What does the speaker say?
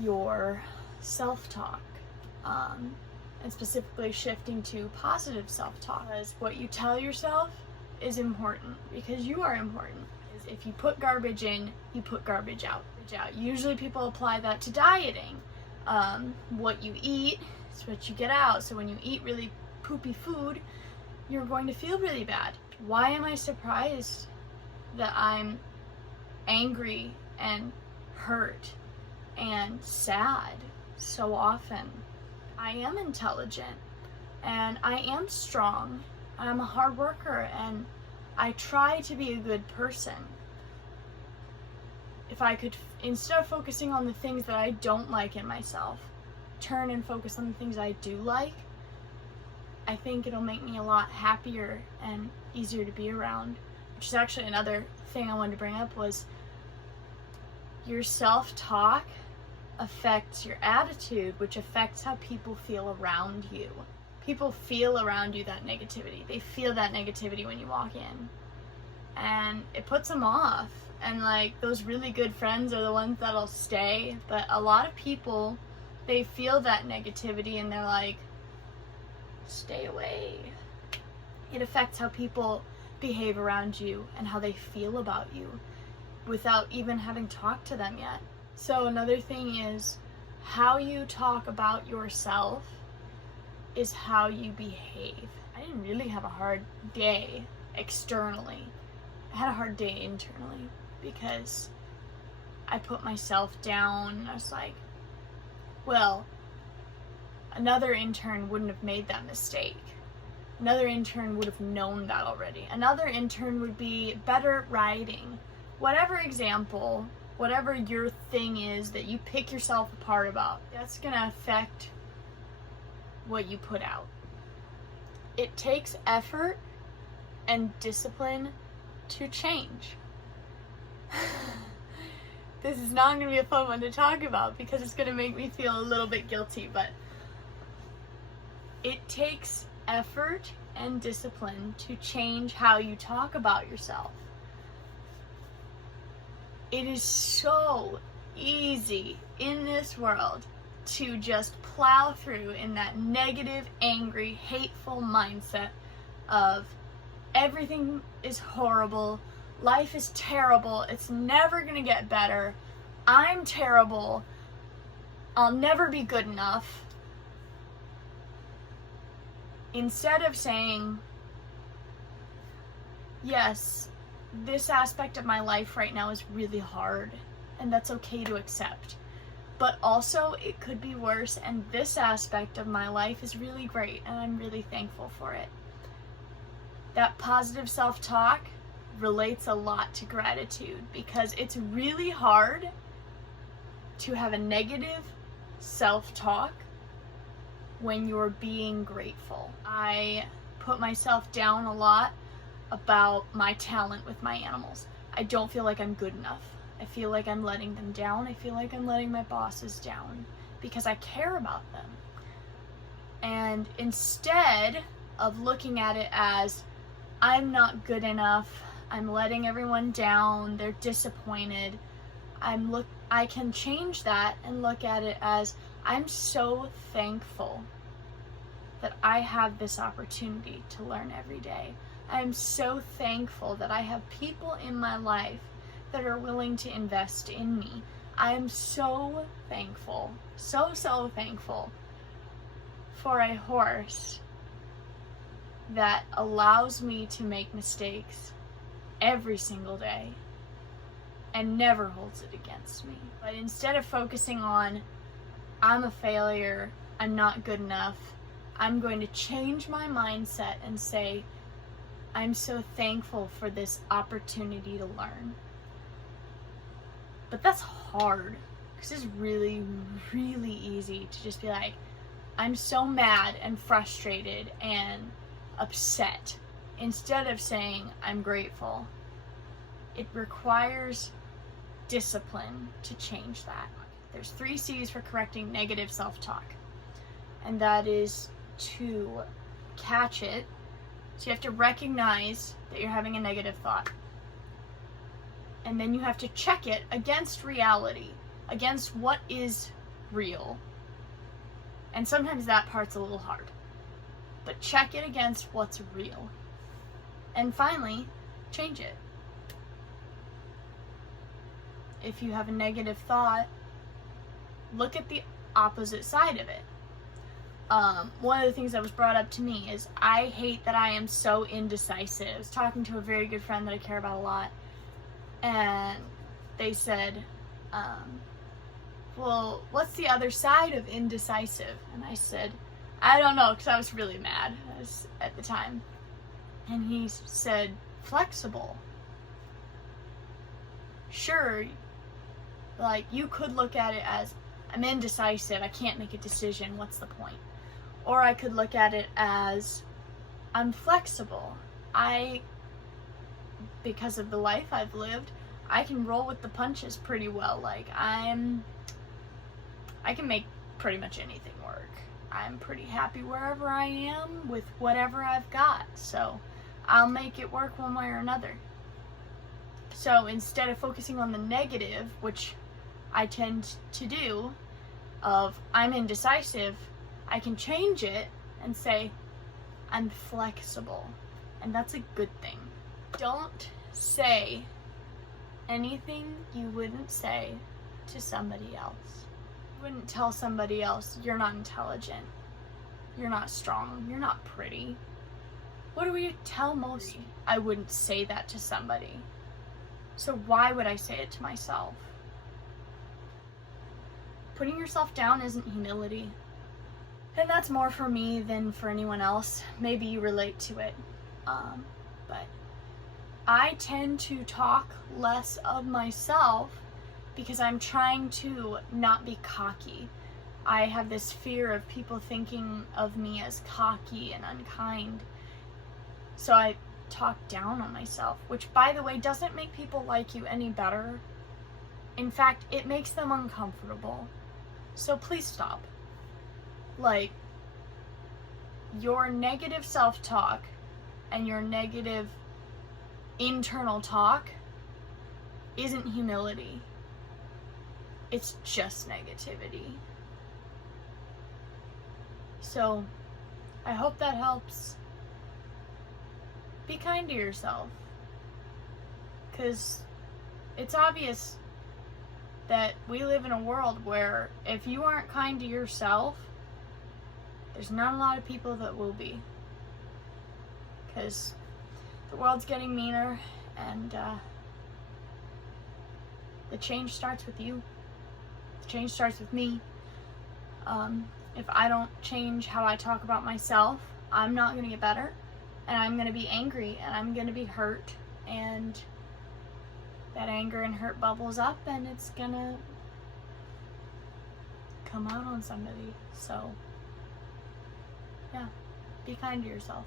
your self-talk, and specifically shifting to positive self-talk. Because what you tell yourself is important, because you are important. If you put garbage in, you put garbage out. Usually people apply that to dieting. What you eat is what you get out. So when you eat really poopy food, you're going to feel really bad. Why am I surprised that I'm angry and hurt and sad so often? I am intelligent and I am strong. I'm a hard worker and I try to be a good person. If I could, instead of focusing on the things that I don't like in myself, turn and focus on the things I do like, I think it'll make me a lot happier and easier to be around. Which is actually another thing I wanted to bring up, was your self-talk affects your attitude, which affects how people feel around you. People feel around you that negativity. They feel that negativity when you walk in. And it puts them off. And like, those really good friends are the ones that'll stay. But a lot of people, they feel that negativity and they're like, stay away. It affects how people behave around you and how they feel about you without even having talked to them yet. So another thing is, how you talk about yourself is how you behave. I didn't really have a hard day externally. I had a hard day internally because I put myself down. I was like, well, another intern wouldn't have made that mistake. Another intern would have known that already. Another intern would be better at writing. Whatever example, whatever your thing is that you pick yourself apart about, that's gonna affect what you put out. It takes effort and discipline to change. This is not gonna be a fun one to talk about because it's gonna make me feel a little bit guilty, but it takes effort and discipline to change how you talk about yourself. It is so easy in this world to just plow through in that negative, angry, hateful mindset of everything is horrible, life is terrible, it's never gonna get better, I'm terrible, I'll never be good enough. Instead of saying, yes, this aspect of my life right now is really hard, and that's okay to accept. But also, it could be worse, and this aspect of my life is really great, and I'm really thankful for it. That positive self-talk relates a lot to gratitude, because it's really hard to have a negative self-talk when you're being grateful. I put myself down a lot about my talent with my animals. I don't feel like I'm good enough. I feel like I'm letting them down. I feel like I'm letting my bosses down because I care about them. And instead of looking at it as, I'm not good enough, I'm letting everyone down, they're disappointed, I can change that and look at it as, I'm so thankful that I have this opportunity to learn every day. I'm so thankful that I have people in my life that are willing to invest in me. I'm so thankful, so thankful for a horse that allows me to make mistakes every single day and never holds it against me. But instead of focusing on, I'm a failure, I'm not good enough, I'm going to change my mindset and say, I'm so thankful for this opportunity to learn. But that's hard, because it's really, really easy to just be like, I'm so mad and frustrated and upset, instead of saying, I'm grateful. It requires discipline to change that. There's 3 C's for correcting negative self-talk, and that is to catch it. So you have to recognize that you're having a negative thought. And then you have to check it against reality, against what is real. And sometimes that part's a little hard. But check it against what's real. And finally, change it. If you have a negative thought, look at the opposite side of it. One of the things that was brought up to me is I hate that I am so indecisive. I was talking to a very good friend that I care about a lot, and they said, well, what's the other side of indecisive? And I said, I don't know, because I was really mad at the time. And he said, flexible. Sure, like, you could look at it as, I'm indecisive, I can't make a decision, what's the point? Or I could look at it as, I'm flexible. Because of the life I've lived, I can roll with the punches pretty well. Like, I can make pretty much anything work. I'm pretty happy wherever I am with whatever I've got. So I'll make it work one way or another. So instead of focusing on the negative, which I tend to do, of I'm indecisive, I can change it and say, I'm flexible. And that's a good thing. Don't say anything you wouldn't say to somebody else. You wouldn't tell somebody else, you're not intelligent, you're not strong, you're not pretty. What do we tell most? I wouldn't say that to somebody. So why would I say it to myself? Putting yourself down isn't humility. And that's more for me than for anyone else. Maybe you relate to it. But I tend to talk less of myself because I'm trying to not be cocky. I have this fear of people thinking of me as cocky and unkind. So I talk down on myself, which, by the way, doesn't make people like you any better. In fact, it makes them uncomfortable. So please stop. Like, your negative self-talk and your negative internal talk isn't humility. It's just negativity. So, I hope that helps. Be kind to yourself. Because it's obvious that we live in a world where if you aren't kind to yourself, there's not a lot of people that will be. Because the world's getting meaner, and the change starts with you. The change starts with me. If I don't change how I talk about myself, I'm not going to get better, and I'm going to be angry, and I'm going to be hurt, and that anger and hurt bubbles up, and it's going to come out on somebody. So, yeah, be kind to yourself.